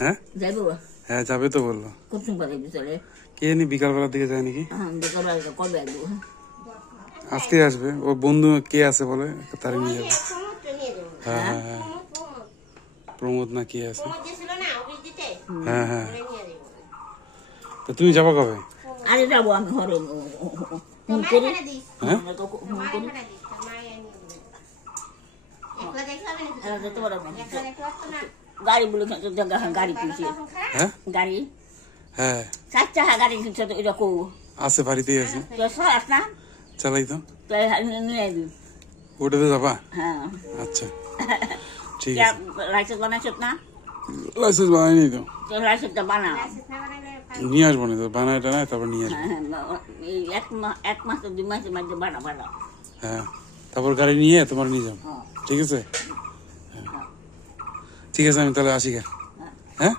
হ্যাঁ যাইবো হ্যাঁ যাবে তো বললো কোন সময় যাইবো চলে কে জানি বিকালবেলার দিকে যায় নাকি বিকালবেলা কবে আসবো আজকে আসবে ওর বন্ধু কে আছে বলে তারে নিয়ে যাবে হ্যাঁ হ্যাঁ হ্যাঁ প্রমোদ না কে আছে হ্যাঁ হ্যাঁ তা তুমি যাবো কবে আরে যাবো আমি ঘরে ফোন করি হ্যাঁ গাড়ি বলে গাড়ি কিনছে হ্যাঁ গাড়ি হ্যাঁ 4 চাকা গাড়ি কিনছে তো এটা কো আছে বাড়িতেই আছে সারাস না চালাই তো নিয়ে আইবি ওটাতে যাবা হ্যাঁ আচ্ছা ঠিক আছে লাইসেন্স বানাইছত না লাইসেন্স বানাইনি তো লাইসেন্সটা বানা নিয়ে আসবো না তো বানাইটা না তারপর নিয়ে আসবো এক মাস 2 মাসের মধ্যে বানা বানা হ্যাঁ তারপর গাড়ি নিয়ে তোমার নিয়ে যাবো ঠিক আছে ঠিক আছে আমি তাহলে আসি হ্যাঁ